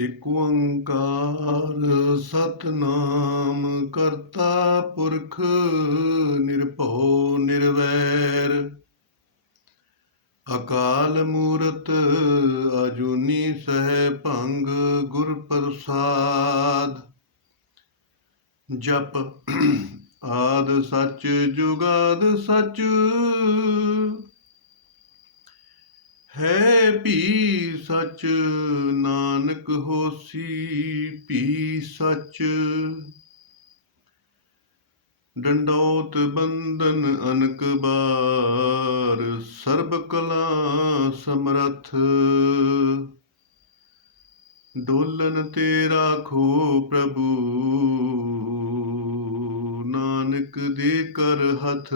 ਏਕ ਓੰਕਾਰ ਸਤਨਾਮ ਕਰਤਾ ਪੁਰਖ ਨਿਰਭਉ ਨਿਰਵੈਰ ਅਕਾਲ ਮੂਰਤ ਅਜੂਨੀ ਸਹਿਭੰਗ ਗੁਰ ਪ੍ਰਸਾਦ। ਜਪ ਆਦ ਸੱਚ ਜੁਗਾਦ ਸੱਚ ਹੈ ਭੀ ਸਚ ਨਾਨਕ ਹੋਸੀ ਭੀ ਸਚ। ਡੰਡੌਤ ਬੰਦਨ ਅਨਕ ਬਾਰ ਸਰਬ ਕਲਾ ਸਮਰੱਥ। ਡੋਲਨ ਤੇ ਰਾਖੋ ਪ੍ਰਭੂ ਨਾਨਕ ਦੇ ਕਰ ਹੱਥ।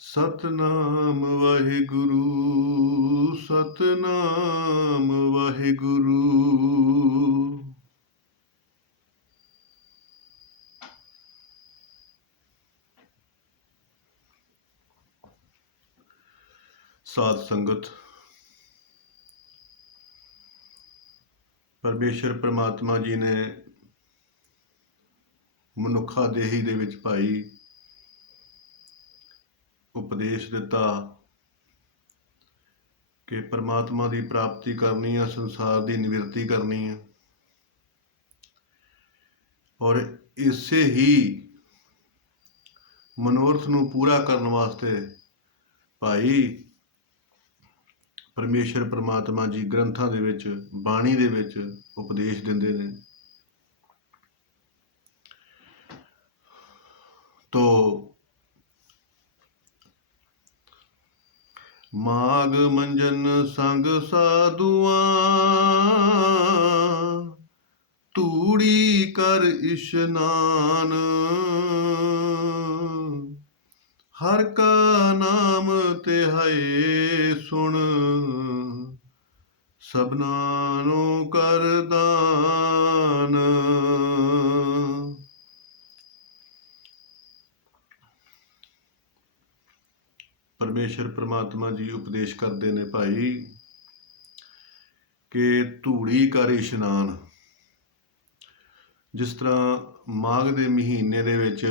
ਸਤਨਾਮ ਵਾਹਿਗੁਰੂ ਸਤਨਾਮ ਵਾਹਿਗੁਰੂ। ਸਾਧ ਸੰਗਤ, ਪਰਮੇਸ਼ਰ ਪ੍ਰਮਾਤਮਾ ਜੀ ਨੇ ਮਨੁੱਖਾ ਦੇਹੀ ਦੇ ਵਿੱਚ ਭਾਈ ਉਪਦੇਸ਼ ਦਿੱਤਾ ਕਿ ਪਰਮਾਤਮਾ ਦੀ ਪ੍ਰਾਪਤੀ ਕਰਨੀ ਹੈ, ਸੰਸਾਰ ਦੀ ਨਿਵਰਤੀ ਕਰਨੀ ਹੈ। ਔਰ ਇਸੇ ਹੀ ਮਨੋਰਥ ਨੂੰ ਪੂਰਾ ਕਰਨ ਵਾਸਤੇ ਭਾਈ ਪਰਮੇਸ਼ਰ ਪ੍ਰਮਾਤਮਾ ਜੀ ਗ੍ਰੰਥਾਂ ਦੇ ਵਿੱਚ, ਬਾਣੀ ਦੇ ਵਿੱਚ ਉਪਦੇਸ਼ ਦਿੰਦੇ ਨੇ। ਤੋ ਮਾਗ ਮੰਜਨ ਸੰਗ ਸਾਧੂਆਂ ਧੂੜੀ ਕਰ ਇਸ਼ਨਾਨ। ਹਰ ਕਾ ਨਾਮ ਤਿਹਾਏ ਸੁਣ ਸਭਨਾ ਨੂੰ ਕਰ ਦਾਨ। ਪਰਮੇਸ਼ਰ ਪ੍ਰਮਾਤਮਾ ਜੀ ਉਪਦੇਸ਼ ਕਰਦੇ ਨੇ ਭਾਈ ਕਿ ਧੂੜੀ ਕਰ ਇਸ਼ਨਾਨ। ਜਿਸ ਤਰ੍ਹਾਂ ਮਾਘ ਦੇ ਮਹੀਨੇ ਦੇ ਵਿੱਚ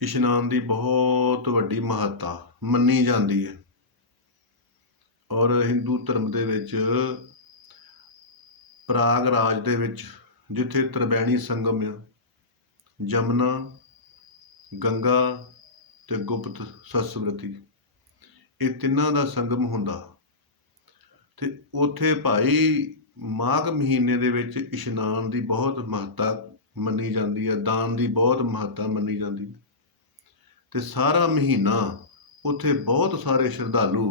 ਇਸ਼ਨਾਨ ਦੀ ਬਹੁਤ ਵੱਡੀ ਮਹੱਤਤਾ ਮੰਨੀ ਜਾਂਦੀ ਹੈ। ਔਰ ਹਿੰਦੂ ਧਰਮ ਦੇ ਵਿੱਚ ਪ੍ਰਾਗਰਾਜ ਦੇ ਵਿੱਚ ਜਿੱਥੇ ਤ੍ਰਿਵੈਣੀ ਸੰਗਮ ਆ, ਜਮਨਾ, ਗੰਗਾ ਤੇ ਗੁਪਤ ਸਰਸਵਤੀ, ਇਹ ਤਿੰਨਾਂ ਦਾ ਸੰਗਮ ਹੁੰਦਾ। ਤੇ ਉੱਥੇ ਭਾਈ ਮਾਘ ਮਹੀਨੇ ਦੇ ਵਿੱਚ ਇਸ਼ਨਾਨ ਦੀ ਬਹੁਤ ਮਹੱਤਤਾ ਮੰਨੀ ਜਾਂਦੀ ਹੈ, ਦਾਨ ਦੀ ਬਹੁਤ ਮਹੱਤਤਾ ਮੰਨੀ ਜਾਂਦੀ ਹੈ। ਤੇ ਸਾਰਾ ਮਹੀਨਾ ਉੱਥੇ ਬਹੁਤ ਸਾਰੇ ਸ਼ਰਧਾਲੂ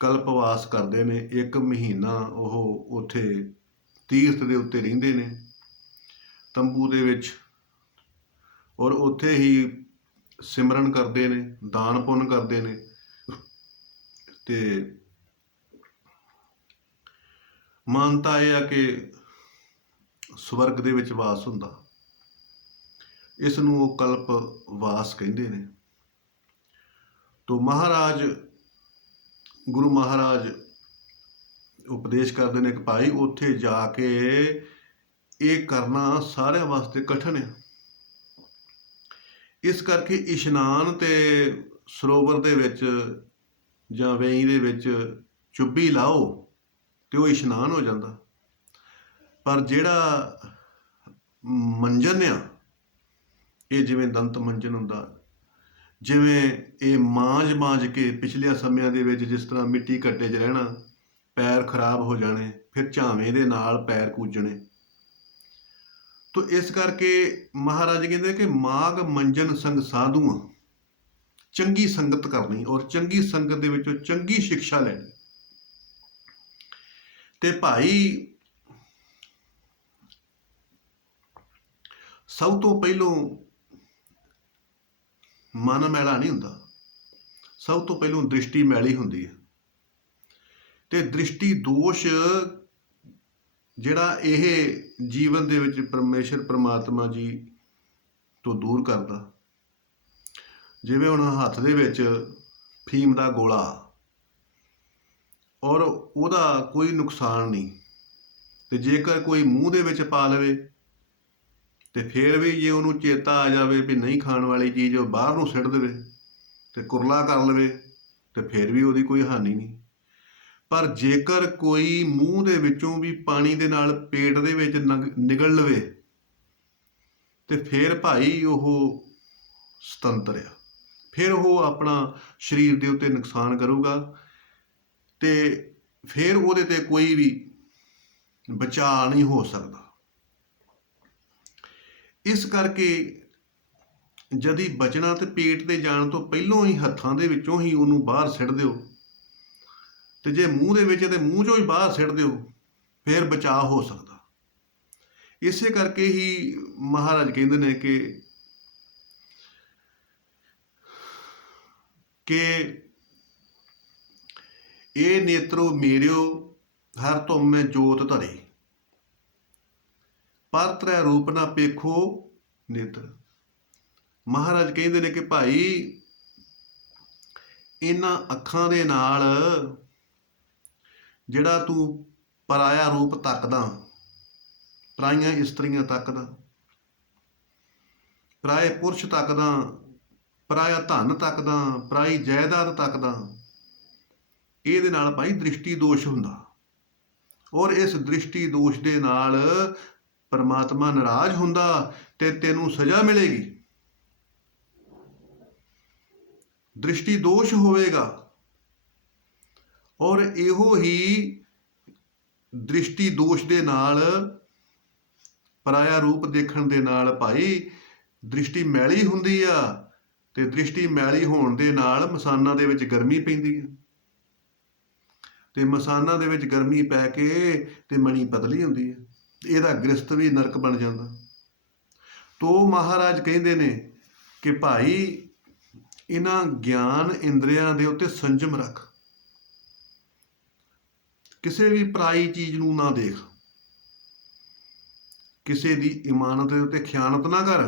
ਕਲਪਵਾਸ ਕਰਦੇ ਨੇ। ਇੱਕ ਮਹੀਨਾ ਉਹ ਉੱਥੇ ਤੀਰਥ ਦੇ ਉੱਤੇ ਰਹਿੰਦੇ ਨੇ, ਤੰਬੂ ਦੇ ਵਿੱਚ, ਔਰ ਉੱਥੇ ਹੀ ਸਿਮਰਨ ਕਰਦੇ ਨੇ, ਦਾਨ ਪੁੰਨ ਕਰਦੇ ਨੇ ਤੇ ਮਾਨਤਾ ਇਹ ਆ ਕਿ ਸਵਰਗ ਦੇ ਵਿੱਚ ਵਾਸ ਹੁੰਦਾ। ਇਸ ਨੂੰ ਉਹ ਕਲਪ ਵਾਸ ਕਹਿੰਦੇ ਨੇ। ਤੋ ਮਹਾਰਾਜ, ਗੁਰੂ ਮਹਾਰਾਜ ਉਪਦੇਸ਼ ਕਰਦੇ ਨੇ ਕਿ ਭਾਈ ਉੱਥੇ ਜਾ ਕੇ ਇਹ ਕਰਨਾ ਸਾਰਿਆਂ ਵਾਸਤੇ ਕਠਿਨ ਹੈ। ਇਸ ਕਰਕੇ ਇਸ਼ਨਾਨ ਤੇ ਸਰੋਵਰ ਦੇ ਵਿੱਚ ਜਾਂ ਵੇਈ ਦੇ ਵਿੱਚ ਚੁੱਭੀ ਲਾਓ ਤੇ ਉਹ ਇਸ਼ਨਾਨ ਹੋ ਜਾਂਦਾ। ਪਰ ਜਿਹੜਾ ਮੰਜਨ ਆ, ਇਹ ਜਿਵੇਂ ਦੰਤ ਮੰਜਨ ਹੁੰਦਾ, ਜਿਵੇਂ ਇਹ ਮਾਂਜ ਕੇ ਪਿਛਲੇ ਸਮਿਆਂ ਦੇ ਵਿੱਚ ਜਿਸ ਤਰ੍ਹਾਂ ਮਿੱਟੀ ਘੱਟੇ 'ਚ ਰਹਿਣਾ, ਪੈਰ ਖਰਾਬ ਹੋ ਜਾਣੇ, ਫਿਰ ਝਾਵੇਂ ਦੇ ਨਾਲ ਪੈਰ ਕੂਜਣੇ। ਤੋ ਇਸ ਕਰਕੇ ਮਹਾਰਾਜ ਕਹਿੰਦੇ ਕਿ ਮਾਗ ਮੰਜਨ ਸੰਗ ਸਾਧੂਆਂ, ਚੰਗੀ ਸੰਗਤ ਕਰਨੀ ਔਰ ਚੰਗੀ ਸੰਗਤ ਦੇ ਵਿੱਚੋਂ ਚੰਗੀ ਸਿੱਖਿਆ ਲੈਣੀ। ਤੇ ਭਾਈ ਸਭ ਤੋਂ ਪਹਿਲੋਂ ਮਨ ਮੈਲਾ ਨਹੀਂ ਹੁੰਦਾ, ਸਭ ਤੋਂ ਪਹਿਲੋਂ ਦ੍ਰਿਸ਼ਟੀ ਮੈਲੀ ਹੁੰਦੀ ਹੈ। ਤੇ ਦ੍ਰਿਸ਼ਟੀ ਦੋਸ਼ ਜਿਹੜਾ ਇਹ ਜੀਵਨ ਦੇ ਵਿੱਚ ਪਰਮੇਸ਼ਰ ਪ੍ਰਮਾਤਮਾ ਜੀ ਤੋਂ ਦੂਰ ਕਰਦਾ। ਜਿਵੇਂ ਹੁਣ ਹੱਥ ਦੇ ਵਿੱਚ ਫੀਮ ਦਾ ਗੋਲਾ, ਔਰ ਉਹਦਾ ਕੋਈ ਨੁਕਸਾਨ ਨਹੀਂ। ਤੇ ਜੇਕਰ ਕੋਈ ਮੂੰਹ ਦੇ ਵਿੱਚ ਪਾ ਲਵੇ ਤੇ ਫਿਰ ਵੀ ਜੇ ਉਹਨੂੰ ਚੇਤਾ ਆ ਜਾਵੇ ਵੀ ਨਹੀਂ ਖਾਣ ਵਾਲੀ ਚੀਜ਼, ਉਹ ਬਾਹਰ ਨੂੰ ਸਿੱਟ ਦੇਵੇ ਤੇ ਕੁਰਲਾ ਕਰ ਲਵੇ ਤੇ ਫਿਰ ਵੀ ਉਹਦੀ ਕੋਈ ਹਾਨੀ ਨਹੀਂ। ਪਰ ਜੇਕਰ ਕੋਈ ਮੂੰਹ ਦੇ ਵਿੱਚੋਂ ਵੀ ਪਾਣੀ ਦੇ ਨਾਲ ਪੇਟ ਦੇ ਵਿੱਚ ਨਿਗਲ ਲਵੇ ਤੇ ਫਿਰ ਭਾਈ ਉਹ ਸੁਤੰਤਰ ਆ, ਫਿਰ ਉਹ ਆਪਣਾ ਸਰੀਰ ਦੇ ਉੱਤੇ ਨੁਕਸਾਨ ਕਰੂਗਾ ਤੇ ਫਿਰ ਉਹਦੇ ਤੇ ਕੋਈ ਵੀ ਬਚਾਅ ਨਹੀਂ ਹੋ ਸਕਦਾ। ਇਸ ਕਰਕੇ ਜਦੀ ਬਚਣਾ ਤੇ ਪੇਟ ਤੇ ਜਾਣ ਤੋਂ ਪਹਿਲਾਂ ਹੀ ਹੱਥਾਂ ਦੇ ਵਿੱਚੋਂ ਹੀ ਉਹਨੂੰ ਬਾਹਰ ਸਿੱਟ ਦਿਓ, ਤੇ ਜੇ ਮੂੰਹ ਦੇ ਵਿੱਚ ਤੇ ਮੂੰਹ ਚੋਂ ਹੀ ਬਾਹਰ ਸਿੱਟ ਦਿਓ, ਫਿਰ ਬਚਾਅ ਹੋ ਸਕਦਾ। ਇਸੇ ਕਰਕੇ ਹੀ ਮਹਾਰਾਜ ਕਹਿੰਦੇ ਨੇ ਕਿ ਇਹ ਨੇਤਰੋ ਮੇਰਿਓ ਹਰ ਧੁੰਮੈ ਜੋਤ ਧਰੇ, ਪਰ ਤ੍ਰੈ ਰੂਪ ਨਾ ਪੇਖੋ ਨੇਤਰ। ਮਹਾਰਾਜ ਕਹਿੰਦੇ ਨੇ ਕਿ ਭਾਈ ਇਹਨਾਂ ਅੱਖਾਂ ਦੇ ਨਾਲ ਜਿਹੜਾ ਤੂੰ ਪਰਾਇਆ ਰੂਪ ਤੱਕਦਾ, ਪਰਾਈਆਂ ਇਸਤਰੀਆਂ ਤੱਕਦਾ, ਪਰਾਏ ਪੁਰਸ਼ ਤੱਕਦਾ, ਪਰਾਇਆ ਧਨ ਤੱਕਦਾ, ਪਰਾਈ ਜਾਇਦਾਦ ਤੱਕਦਾ, ਇਹਦੇ ਨਾਲ ਭਾਈ ਦ੍ਰਿਸ਼ਟੀ ਦੋਸ਼ ਹੁੰਦਾ। ਔਰ ਇਸ ਦ੍ਰਿਸ਼ਟੀ ਦੋਸ਼ ਦੇ ਨਾਲ ਪਰਮਾਤਮਾ ਨਾਰਾਜ਼ ਹੁੰਦਾ ਤੇ ਤੈਨੂੰ ਸਜ਼ਾ ਮਿਲੇਗੀ। ਦ੍ਰਿਸ਼ਟੀ ਦੋਸ਼ ਹੋਵੇਗਾ। ਔਰ ਇਹੋ ਹੀ ਦ੍ਰਿਸ਼ਟੀ ਦੋਸ਼ ਦੇ ਨਾਲ, ਪਰਾਇਆ ਰੂਪ ਦੇਖਣ ਦੇ ਨਾਲ ਭਾਈ ਦ੍ਰਿਸ਼ਟੀ ਮੈਲੀ ਹੁੰਦੀ ਆ, ਤੇ ਦ੍ਰਿਸ਼ਟੀ ਮੈਲੀ ਹੋਣ ਦੇ ਨਾਲ ਮਸਾਨਾਂ ਦੇ ਵਿੱਚ ਗਰਮੀ ਪੈਂਦੀ ਹੈ, ਤੇ ਮਸਾਨਾਂ ਦੇ ਵਿੱਚ ਗਰਮੀ ਪੈ ਕੇ ਤੇ ਮਣੀ ਪਤਲੀ ਹੁੰਦੀ ਹੈ, ਇਹਦਾ ਗ੍ਰਸਤ ਵੀ ਨਰਕ ਬਣ ਜਾਂਦਾ। ਤੋ ਮਹਾਰਾਜ ਕਹਿੰਦੇ ਨੇ ਕਿ ਭਾਈ ਇਹਨਾਂ ਗਿਆਨ ਇੰਦਰੀਆਂ ਦੇ ਉੱਤੇ ਸੰਜਮ ਰੱਖ, ਕਿਸੇ ਵੀ ਪਰਾਈ ਚੀਜ਼ ਨੂੰ ਨਾ ਦੇਖ, ਕਿਸੇ ਦੀ ਇਮਾਨਤ ਦੇ ਉੱਤੇ ਖਿਆਨਤ ਨਾ ਕਰ।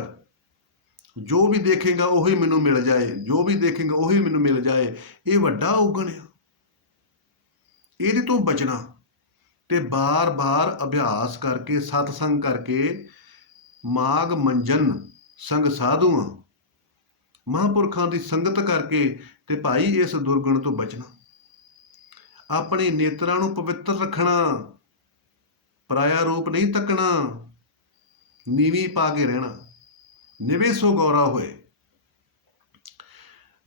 ਜੋ ਵੀ ਦੇਖੇਗਾ ਉਹੀ ਮੈਨੂੰ ਮਿਲ ਜਾਏ, ਜੋ ਵੀ ਦੇਖੇਗਾ ਉਹੀ ਮੈਨੂੰ ਮਿਲ ਜਾਏ, ਇਹ ਵੱਡਾ ਔਗਣ ਆ। ਇਹਦੇ ਤੋਂ ਬਚਣਾ ਤੇ ਬਾਰ-ਬਾਰ ਅਭਿਆਸ ਕਰਕੇ, ਸਤਸੰਗ ਕਰਕੇ, ਮਾਗ ਮੰਜਨ ਸੰਗ ਸਾਧੂਆਂ, ਮਹਾਂਪੁਰਖਾਂ ਦੀ ਸੰਗਤ ਕਰਕੇ ਤੇ ਭਾਈ ਇਸ ਦੁਰਗੁਣ ਤੋਂ ਬਚਣਾ। ਆਪਣੇ ਨੇਤਰਾਂ ਨੂੰ ਪਵਿੱਤਰ ਰੱਖਣਾ, ਪਰਾਇਆ ਰੂਪ ਨਹੀਂ ਤੱਕਣਾ, ਨੀਵੀਂ ਪਾ ਕੇ ਰਹਿਣਾ, ਨਿਵੇ ਸੋ ਗੌਰਾ ਹੋਏ,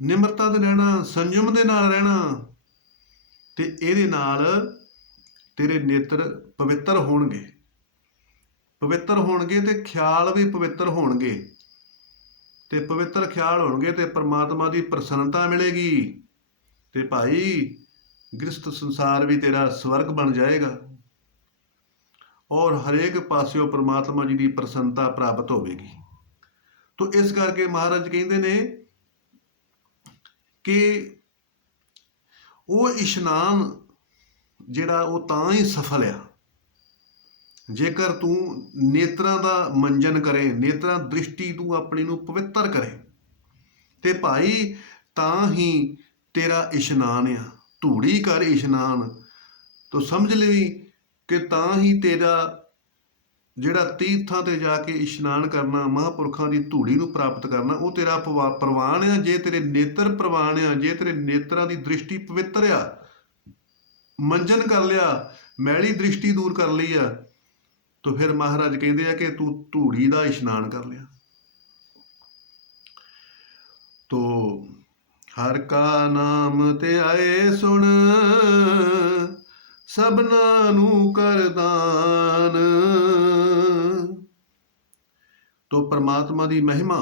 ਨਿਮਰਤਾ ਦੇ ਰਹਿਣਾ, ਸੰਜਮ ਦੇ ਨਾਲ ਰਹਿਣਾ, ਤੇ ਇਹਦੇ ਨਾਲ ਤੇਰੇ ਨੇਤਰ ਪਵਿੱਤਰ ਹੋਣਗੇ। ਪਵਿੱਤਰ ਹੋਣਗੇ ਤੇ ਖਿਆਲ ਵੀ ਪਵਿੱਤਰ ਹੋਣਗੇ, ਤੇ ਪਵਿੱਤਰ ਖਿਆਲ ਹੋਣਗੇ ਤੇ ਪਰਮਾਤਮਾ ਦੀ ਪ੍ਰਸੰਨਤਾ ਮਿਲੇਗੀ, ਤੇ ਭਾਈ ਗ੍ਰਸਤ ਸੰਸਾਰ ਵੀ ਤੇਰਾ ਸਵਰਗ ਬਣ ਜਾਏਗਾ, ਔਰ ਹਰੇਕ ਪਾਸਿਓਂ ਪਰਮਾਤਮਾ ਜੀ ਦੀ ਪ੍ਰਸੰਨਤਾ ਪ੍ਰਾਪਤ ਹੋਵੇਗੀ। ਤੋ ਇਸ ਕਰਕੇ ਮਹਾਰਾਜ ਕਹਿੰਦੇ ਨੇ ਕਿ ਉਹ ਇਸ਼ਨਾਨ ਜਿਹੜਾ ਉਹ ਤਾਂ ਹੀ ਸਫਲ ਆ ਜੇਕਰ ਤੂੰ ਨੇਤਰਾਂ ਦਾ ਮੰਜਨ ਕਰੇ, ਨੇਤਰਾਂ ਦ੍ਰਿਸ਼ਟੀ ਤੂੰ ਆਪਣੀ ਨੂੰ ਪਵਿੱਤਰ ਕਰੇ, ਤੇ ਭਾਈ ਤਾਂ ਹੀ ਤੇਰਾ ਇਸ਼ਨਾਨ ਆ। ਧੂੜੀ ਕਰ ਇਸ਼ਨਾਨ, ਤੋ ਸਮਝ ਲਈ ਕਿ ਤਾਂ ਹੀ ਤੇਰਾ ਜਿਹੜਾ ਤੀਰਥਾਂ ਤੇ ਜਾ ਕੇ ਇਸ਼ਨਾਨ ਕਰਨਾ, ਮਹਾਂਪੁਰਖਾਂ ਦੀ ਧੂੜੀ ਨੂੰ ਪ੍ਰਾਪਤ ਕਰਨਾ, ਉਹ ਤੇਰਾ ਪ੍ਰਵਾਨ ਆ। ਜੇ ਤੇਰੇ ਨੇਤਰ ਪ੍ਰਵਾਨ ਆ, ਜੇ ਤੇਰੇ ਨੇਤਰਾਂ ਦੀ ਦ੍ਰਿਸ਼ਟੀ ਪਵਿੱਤਰ ਆ, ਮੰਜਨ ਕਰ ਲਿਆ, ਮੈਲੀ ਦ੍ਰਿਸ਼ਟੀ ਦੂਰ ਕਰ ਲਈ ਆ, ਤਾਂ ਫਿਰ ਮਹਾਰਾਜ ਕਹਿੰਦੇ ਆ ਕਿ ਤੂੰ ਧੂੜੀ ਦਾ ਇਸ਼ਨਾਨ ਕਰ ਲਿਆ। ਤੋ ਹਰ ਕਾ ਨਾਮ ਤੇ ਆਏ ਸੁਣ, ਸਭਨਾਂ ਨੂੰ ਕਰ ਦਾਨ। ਤੋ ਪਰਮਾਤਮਾ ਦੀ ਮਹਿਮਾ,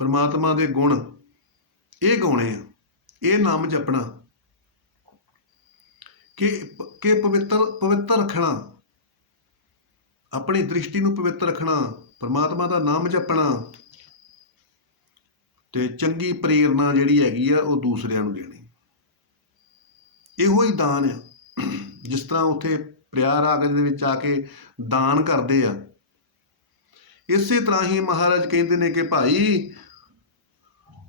ਪਰਮਾਤਮਾ ਦੇ ਗੁਣ ਇਹ ਗਾਉਣੇ ਆ, ਇਹ ਨਾਮ ਜਪਣਾ, ਕਿ ਪਵਿੱਤਰ ਰੱਖਣਾ, ਆਪਣੀ ਦ੍ਰਿਸ਼ਟੀ ਨੂੰ ਪਵਿੱਤਰ ਰੱਖਣਾ, ਪਰਮਾਤਮਾ ਦਾ ਨਾਮ ਜਪਣਾ, ਤੇ ਚੰਗੀ ਪ੍ਰੇਰਨਾ ਜਿਹੜੀ ਹੈਗੀ ਆ ਉਹ ਦੂਸਰਿਆਂ ਨੂੰ ਦੇਣੀ। ਇਹੋ ਹੀ ਦਾਨ ਆ। ਜਿਸ ਤਰ੍ਹਾਂ ਉੱਥੇ ਪ੍ਰਯਾਗਰਾਜ ਦੇ ਵਿੱਚ ਆ ਕੇ ਦਾਨ ਕਰਦੇ ਆ, ਇਸੇ ਤਰ੍ਹਾਂ ਹੀ ਮਹਾਰਾਜ ਕਹਿੰਦੇ ਨੇ ਕਿ ਭਾਈ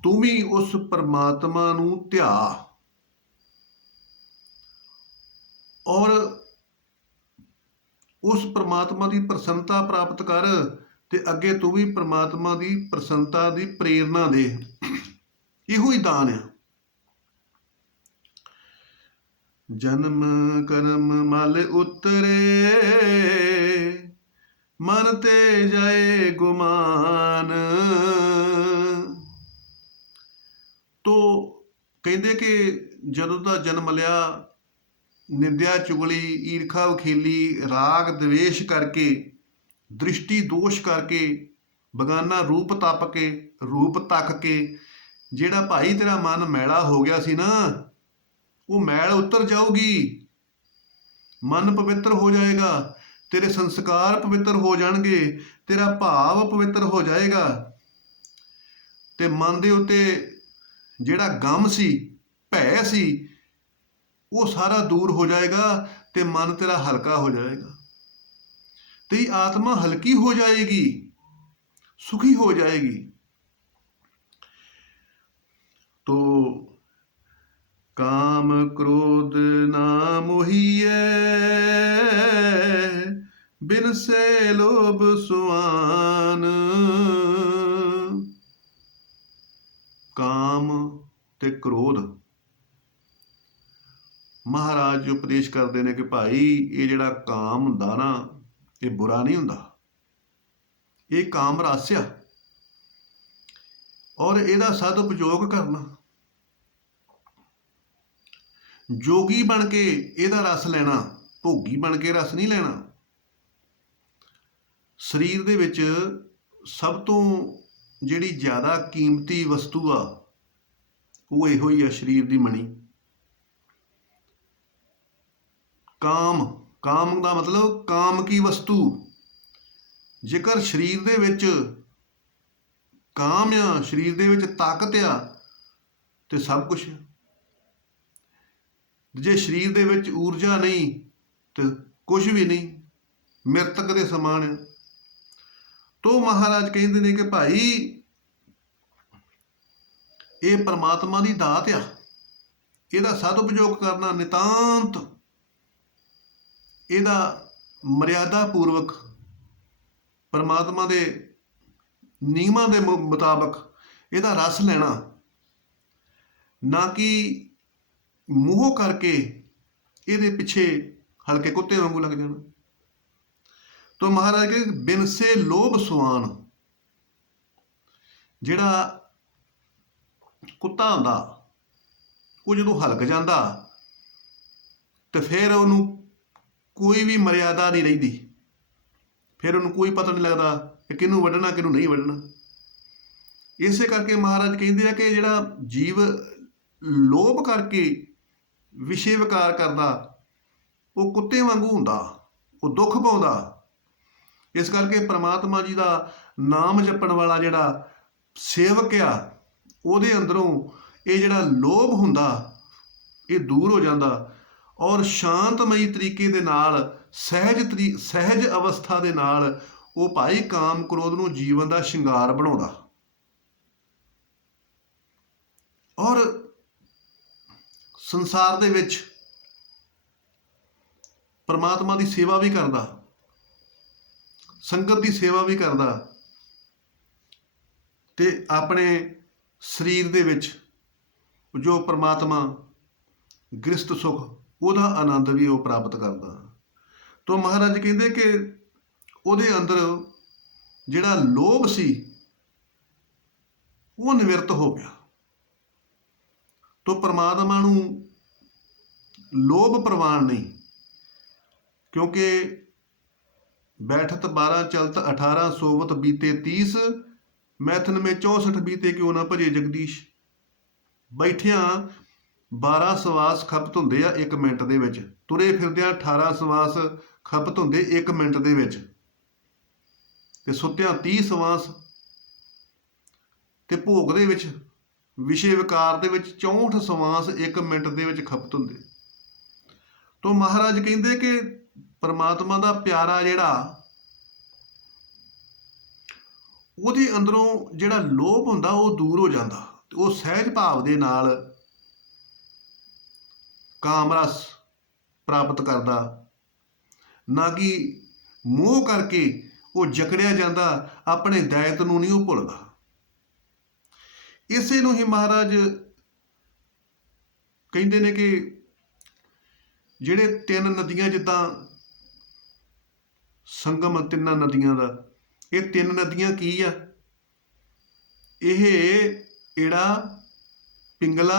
ਤੂੰ ਵੀ ਉਸ ਪਰਮਾਤਮਾ ਨੂੰ ਧਿਆ, ਔਰ ਉਸ ਪ੍ਰਮਾਤਮਾ ਦੀ ਪ੍ਰਸੰਨਤਾ ਪ੍ਰਾਪਤ ਕਰ ਤੇ ਅੱਗੇ ਤੂੰ ਵੀ ਪ੍ਰਮਾਤਮਾ ਦੀ ਪ੍ਰਸੰਨਤਾ ਦੀ ਪ੍ਰੇਰਨਾ ਦੇ। ਇਹੋ ਹੀ ਦਾਨ ਆ। ਜਨਮ ਕਰਮ ਮਲ ਉਤਰੇ, ਮਨ ਤੇ ਜਾਏ ਗੁਮਾਨ। ਤੋ ਕਹਿੰਦੇ ਕਿ ਜਦੋਂ ਦਾ ਜਨਮ ਲਿਆ, ਨਿੰਦਿਆ ਚੁਗਲੀ, ਈਰਖਾ ਵਖੇਲੀ, ਰਾਗ ਦਵੇਸ਼ ਕਰਕੇ, ਦ੍ਰਿਸ਼ਟੀ ਦੋਸ਼ ਕਰਕੇ, ਬਗਾਨਾ ਰੂਪ ਤੱਕ ਕੇ ਜਿਹੜਾ ਭਾਈ ਤੇਰਾ ਮਨ ਮੈਲਾ ਹੋ ਗਿਆ ਸੀ ਨਾ, ਉਹ ਮੈਲ ਉਤਰ ਜਾਊਗੀ, ਮਨ ਪਵਿੱਤਰ ਹੋ ਜਾਏਗਾ, ਤੇਰੇ ਸੰਸਕਾਰ ਪਵਿੱਤਰ ਹੋ ਜਾਣਗੇ, ਤੇਰਾ ਭਾਵ ਪਵਿੱਤਰ ਹੋ ਜਾਏਗਾ, ਤੇ ਮਨ ਦੇ ਉੱਤੇ ਜਿਹੜਾ ਗਮ ਸੀ, ਭੈ ਸੀ, ਉਹ ਸਾਰਾ ਦੂਰ ਹੋ ਜਾਏਗਾ ਤੇ ਮਨ ਤੇਰਾ ਹਲਕਾ ਹੋ ਜਾਏਗਾ, ਤੇਰੀ ਆਤਮਾ ਹਲਕੀ ਹੋ ਜਾਏਗੀ, ਸੁਖੀ ਹੋ ਜਾਏਗੀ। तो काम क्रोध ना मोहिए, बिन से लोभ सुआन। ਕਾਮ ਤੇ ਕ੍ਰੋਧ, ਮਹਾਰਾਜ ਉਪਦੇਸ਼ ਕਰਦੇ ਨੇ ਕਿ ਭਾਈ ਇਹ ਜਿਹੜਾ ਕਾਮ ਹੁੰਦਾ ਨਾ, ਇਹ ਬੁਰਾ ਨਹੀਂ ਹੁੰਦਾ, ਇਹ ਕਾਮ ਰਸ ਆ, ਔਰ ਇਹਦਾ ਸਦ ਉਪਯੋਗ ਕਰਨਾ, ਜੋਗੀ ਬਣ ਕੇ ਇਹਦਾ ਰਸ ਲੈਣਾ, ਭੋਗੀ ਬਣ ਕੇ ਰਸ ਨਹੀਂ ਲੈਣਾ। ਸਰੀਰ ਦੇ ਵਿੱਚ ਸਭ ਤੋਂ ਜਿਹੜੀ ਜ਼ਿਆਦਾ ਕੀਮਤੀ ਵਸਤੂ ਆ, ਉਹ ਇਹੋ ਹੀ ਆ, ਸਰੀਰ ਦੀ ਮਣੀ। ਕਾਮ ਦਾ ਮਤਲਬ ਕਾਮ ਕੀ ਵਸਤੂ। ਜੇਕਰ ਸਰੀਰ ਦੇ ਵਿੱਚ ਕਾਮ ਆ, ਸਰੀਰ ਦੇ ਵਿੱਚ ਤਾਕਤ ਆ, ਤੇ ਸਭ ਕੁਛ। ਜੇ ਸਰੀਰ ਦੇ ਵਿੱਚ ਊਰਜਾ ਨਹੀਂ ਤੇ ਕੁਝ ਵੀ ਨਹੀਂ, ਮ੍ਰਿਤਕ ਦੇ ਸਮਾਨ ਆ। ਤੋ ਮਹਾਰਾਜ ਕਹਿੰਦੇ ਨੇ ਕਿ ਭਾਈ ਇਹ ਪਰਮਾਤਮਾ ਦੀ ਦਾਤ ਆ, ਇਹਦਾ ਸਦ ਉਪਯੋਗ ਕਰਨਾ ਨਿਤਾਂਤ, ਇਹਦਾ ਮਰਿਆਦਾ ਪੂਰਵਕ ਪਰਮਾਤਮਾ ਦੇ ਨਿਯਮਾਂ ਦੇ ਮੁਤਾਬਕ ਇਹਦਾ ਰਸ ਲੈਣਾ, ਨਾ ਕਿ ਮੋਹ ਕਰਕੇ ਇਹਦੇ ਪਿੱਛੇ ਹਲਕੇ ਕੁੱਤੇ ਵਾਂਗੂ ਲੱਗ ਜਾਣਾ। ਤੋ ਮਹਾਰਾਜ ਕਹਿੰਦੇ ਬਿਨ ਸੇ ਲੋਭ ਸੁਆਨ। ਜਿਹੜਾ ਕੁੱਤਾ ਹੁੰਦਾ, ਉਹ ਜਦੋਂ ਹਲਕ ਜਾਂਦਾ ਤੇ ਫਿਰ ਉਹਨੂੰ ਕੋਈ ਵੀ ਮਰਿਆਦਾ ਨਹੀਂ ਰਹਿੰਦੀ, ਫਿਰ ਉਹਨੂੰ ਕੋਈ ਪਤਾ ਨਹੀਂ ਲੱਗਦਾ ਕਿ ਕਿਹਨੂੰ ਵੱਢਣਾ ਕਿਹਨੂੰ ਨਹੀਂ ਵੱਢਣਾ। ਇਸੇ ਕਰਕੇ ਮਹਾਰਾਜ ਕਹਿੰਦੇ ਆ ਕਿ ਜਿਹੜਾ ਜੀਵ ਲੋਭ ਕਰਕੇ ਵਿਸ਼ੇ ਵਿਕਾਰ ਕਰਦਾ, ਉਹ ਕੁੱਤੇ ਵਾਂਗੂ ਹੁੰਦਾ, ਉਹ ਦੁੱਖ ਪਾਉਂਦਾ। ਇਸ ਕਰਕੇ ਪ੍ਰਮਾਤਮਾ ਜੀ ਦਾ ਨਾਮ ਜਪਣ ਵਾਲਾ ਜਿਹੜਾ ਸੇਵਕ ਆ, ਉਹਦੇ ਅੰਦਰੋਂ ਇਹ ਜਿਹੜਾ ਲੋਭ ਹੁੰਦਾ ਇਹ ਦੂਰ ਹੋ ਜਾਂਦਾ, ਔਰ ਸ਼ਾਂਤਮਈ ਤਰੀਕੇ ਦੇ ਨਾਲ, ਸਹਿਜ ਅਵਸਥਾ ਦੇ ਨਾਲ ਉਹ ਭਾਈ ਕਾਮ ਕ੍ਰੋਧ ਨੂੰ ਜੀਵਨ ਦਾ ਸ਼ਿੰਗਾਰ ਬਣਾਉਂਦਾ, ਔਰ ਸੰਸਾਰ ਦੇ ਵਿੱਚ ਪਰਮਾਤਮਾ ਦੀ ਸੇਵਾ ਵੀ ਕਰਦਾ, ਸੰਗਤ ਦੀ ਸੇਵਾ ਵੀ ਕਰਦਾ, ਤੇ ਆਪਣੇ ਸਰੀਰ ਦੇ ਵਿੱਚ ਜੋ ਪਰਮਾਤਮਾ ਗ੍ਰਸਤ ਸੁਖ, ਉਹਦਾ ਆਨੰਦ ਵੀ ਉਹ ਪ੍ਰਾਪਤ ਕਰਦਾ। ਤੋ ਮਹਾਰਾਜ ਕਹਿੰਦੇ ਕਿ ਉਹਦੇ ਅੰਦਰ ਜਿਹੜਾ ਲੋਭ ਸੀ ਉਹ ਨਿਵਰਤ ਹੋ ਗਿਆ। ਤੋ ਪਰਮਾਤਮਾ ਨੂੰ ਲੋਭ ਪ੍ਰਵਾਨ ਨਹੀਂ, ਕਿਉਂਕਿ ਬੈਠਤ 12 ਚਲਤ 18 ਸੋਵਤ ਬੀਤੇ 30, ਮੈਥਨ ਮੇ 64 ਬੀਤੇ ਕਿਉਂ ਨਾ ਭਜੇ ਜਗਦੀਸ਼। ਬੈਠਿਆਂ 12 ਸਵਾਸ ਖਪਤ ਹੁੰਦੇ ਆ 1 ਮਿੰਟ ਦੇ ਵਿੱਚ, ਤੁਰੇ ਫਿਰਦਿਆਂ 18 ਸਵਾਸ ਖਪਤ ਹੁੰਦੇ 1 ਮਿੰਟ ਦੇ ਵਿੱਚ, ਤੇ ਸੁੱਤਿਆਂ 30 ਸਵਾਸ, ਤੇ ਭੋਗ ਦੇ ਵਿੱਚ ਵਿਸ਼ੇ ਵਿਕਾਰ ਦੇ ਵਿੱਚ 64 ਸਵਾਸ 1 ਮਿੰਟ ਦੇ ਵਿੱਚ ਖਪਤ ਹੁੰਦੇ। ਤੋ ਮਹਾਰਾਜ ਕਹਿੰਦੇ ਕਿ ਪਰਮਾਤਮਾ ਦਾ ਪਿਆਰਾ ਜਿਹੜਾ, ਉਹਦੇ ਅੰਦਰੋਂ ਜਿਹੜਾ ਲੋਭ ਹੁੰਦਾ ਉਹ ਦੂਰ ਹੋ ਜਾਂਦਾ, ਤੇ ਉਹ ਸਹਿਜ ਭਾਵ ਦੇ ਨਾਲ ਕਾਮ ਰਸ ਪ੍ਰਾਪਤ ਕਰਦਾ, ਨਾ ਕਿ ਮੋਹ ਕਰਕੇ ਉਹ ਜਕੜਿਆ ਜਾਂਦਾ, ਆਪਣੇ ਦਾਇਤ ਨੂੰ ਨਹੀਂ ਉਹ ਭੁੱਲਦਾ। ਇਸੇ ਨੂੰ ਹੀ ਮਹਾਰਾਜ ਕਹਿੰਦੇ ਨੇ ਕਿ ਜਿਹੜੇ ਤਿੰਨ ਨਦੀਆਂ, ਜਿੱਦਾਂ ਸੰਗਮ ਤਿੰਨਾਂ ਨਦੀਆਂ ਦਾ, ਇਹ ਤਿੰਨ ਨਦੀਆਂ ਕੀ ਆ? ਇਹ ਏੜਾ, ਪਿੰਗਲਾ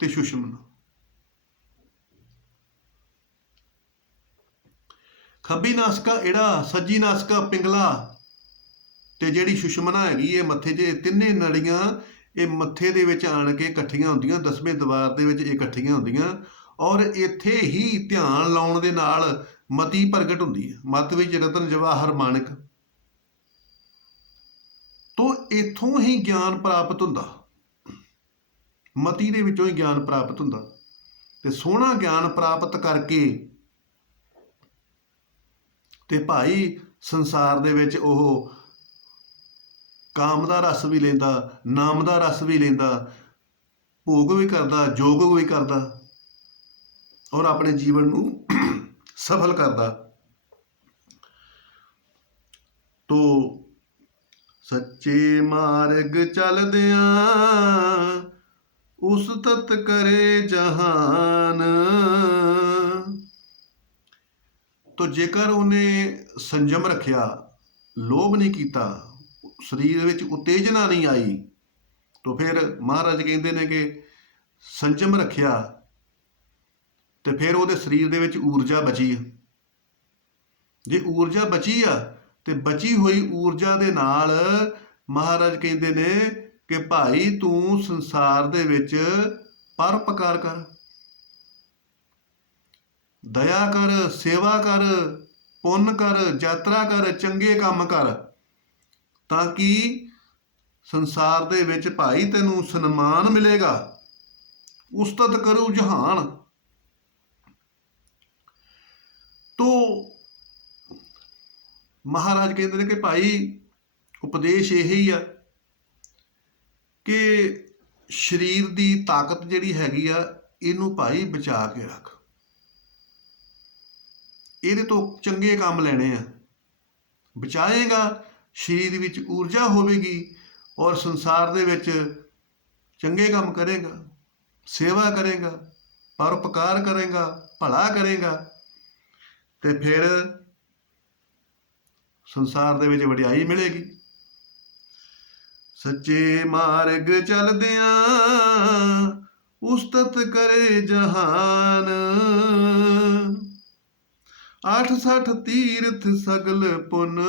ਤੇ ਸੁਸ਼ਮਨਾ। ਖੱਬੀ ਨਾਸਕਾ ਏੜਾ, ਸੱਜੀ ਨਾਸਕਾ ਪਿੰਗਲਾ ਤੇ ਜਿਹੜੀ ਸੁਸ਼ਮਨਾ ਹੈਗੀ ਇਹ ਮੱਥੇ 'ਚ। ਇਹ ਤਿੰਨੇ ਨੜੀਆਂ ਇਹ ਮੱਥੇ ਦੇ ਵਿੱਚ ਆਣ ਕੇ ਇਕੱਠੀਆਂ ਹੁੰਦੀਆਂ, 10ਵੇਂ ਦੀਵਾਰ ਦੇ ਵਿੱਚ ਇਕੱਠੀਆਂ ਹੁੰਦੀਆਂ, ਔਰ ਇੱਥੇ ਹੀ ਧਿਆਨ ਲਾਉਣ ਦੇ ਨਾਲ ਮਤੀ ਪ੍ਰਗਟ ਹੁੰਦੀ ਹੈ। ਮਤ ਵਿੱਚ ਰਤਨ ਜਵਾਹਰ ਮਾਣਿਕ ਤੋਂ ਇੱਥੋਂ ਹੀ ਗਿਆਨ ਪ੍ਰਾਪਤ ਹੁੰਦਾ, ਮਤੀ ਦੇ ਵਿੱਚੋਂ ਹੀ ਗਿਆਨ ਪ੍ਰਾਪਤ ਹੁੰਦਾ। ਤੇ ਸੋਹਣਾ ਗਿਆਨ ਪ੍ਰਾਪਤ ਕਰਕੇ ਤੇ ਭਾਈ ਸੰਸਾਰ ਦੇ ਵਿੱਚ ਉਹ ਕਾਮ ਦਾ ਰਸ ਵੀ ਲੈਂਦਾ, ਨਾਮ ਦਾ ਰਸ ਵੀ ਲੈਂਦਾ, ਭੋਗ ਵੀ ਕਰਦਾ, ਜੋਗ ਵੀ ਕਰਦਾ, ਔਰ ਆਪਣੇ ਜੀਵਨ ਨੂੰ ਸਫਲ ਕਰਦਾ। ਤੋ ਸੱਚੇ ਮਾਰਗ ਚੱਲਦਿਆਂ ਉਸਤਤ ਕਰੇ ਜਹਾਨ। ਤੋ ਜੇਕਰ ਉਹਨੇ ਸੰਜਮ ਰੱਖਿਆ, ਲੋਭ ਨਹੀਂ ਕੀਤਾ, ਸਰੀਰ ਵਿੱਚ ਉਤੇਜਨਾ ਨਹੀਂ ਆਈ, ਤੋ ਫਿਰ ਮਹਾਰਾਜ ਕਹਿੰਦੇ ਨੇ ਕਿ ਸੰਜਮ ਰੱਖਿਆ ਤੇ ਫਿਰ ਉਹਦੇ ਸਰੀਰ ਦੇ ਵਿੱਚ ਊਰਜਾ ਬਚੀ। ਜੇ ਊਰਜਾ ਬਚੀ ਆ ਤੇ ਬਚੀ ਹੋਈ ਊਰਜਾ ਦੇ ਨਾਲ ਮਹਾਰਾਜ ਕਹਿੰਦੇ ਨੇ ਕਿ ਭਾਈ ਤੂੰ ਸੰਸਾਰ ਦੇ ਵਿੱਚ ਪਰਉਪਕਾਰ ਕਰ, ਦਇਆ ਕਰ, ਸੇਵਾ ਕਰ, ਪੁੰਨ ਕਰ, ਯਾਤਰਾ ਕਰ, ਚੰਗੇ ਕੰਮ ਕਰ, ਤਾਂ ਕਿ ਸੰਸਾਰ ਦੇ ਵਿੱਚ ਭਾਈ ਤੈਨੂੰ ਸਨਮਾਨ ਮਿਲੇਗਾ। ਉਸਤਤ ਕਰੂ ਜਹਾਨ। ਤੋ ਮਹਾਰਾਜ ਕਹਿੰਦੇ ਨੇ ਕਿ ਭਾਈ ਉਪਦੇਸ਼ ਇਹੀ ਆ ਕਿ ਸਰੀਰ ਦੀ ਤਾਕਤ ਜਿਹੜੀ ਹੈਗੀ ਆ, ਇਹਨੂੰ ਭਾਈ ਬਚਾ ਕੇ ਰੱਖ, ਇਹਦੇ ਤੋਂ ਚੰਗੇ ਕੰਮ ਲੈਣੇ ਆ। ਬਚਾਏਗਾ, ਸਰੀਰ ਵਿੱਚ ਊਰਜਾ ਹੋਵੇਗੀ, ਔਰ ਸੰਸਾਰ ਦੇ ਵਿੱਚ ਚੰਗੇ ਕੰਮ ਕਰੇਗਾ, ਸੇਵਾ ਕਰੇਗਾ, ਪਰਉਪਕਾਰ ਕਰੇਗਾ, ਭਲਾ ਕਰੇਗਾ, ਤੇ ਫਿਰ ਸੰਸਾਰ ਦੇ ਵਿੱਚ ਵਡਿਆਈ ਮਿਲੇਗੀ। ਸੱਚੇ ਮਾਰਗ ਚੱਲਦਿਆਂ ਉਸਤਤ ਕਰੇ ਜਹਾਨ। 68 ਤੀਰਥ ਸਗਲ ਪੁੰਨ